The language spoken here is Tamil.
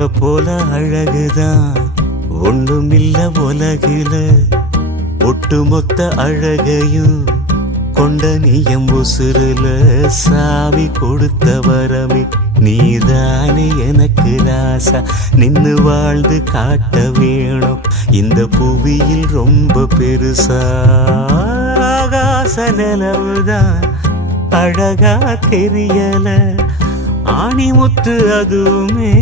போல அழகுதான் ஒண்ணுமில்ல உலகில, ஒட்டுமொத்த அழகையும் கொண்ட நீயம் உசுருல, சாவி கொடுத்த வரமே நீதானே எனக்கு ராசா. நின்னு வாழ்ந்து காட்ட வேணும் இந்த புவியில் ரொம்ப பெருசா. ஆகாச நிலவுதான் அழகா தெரியல, ஆணிமுத்து அதுவுமே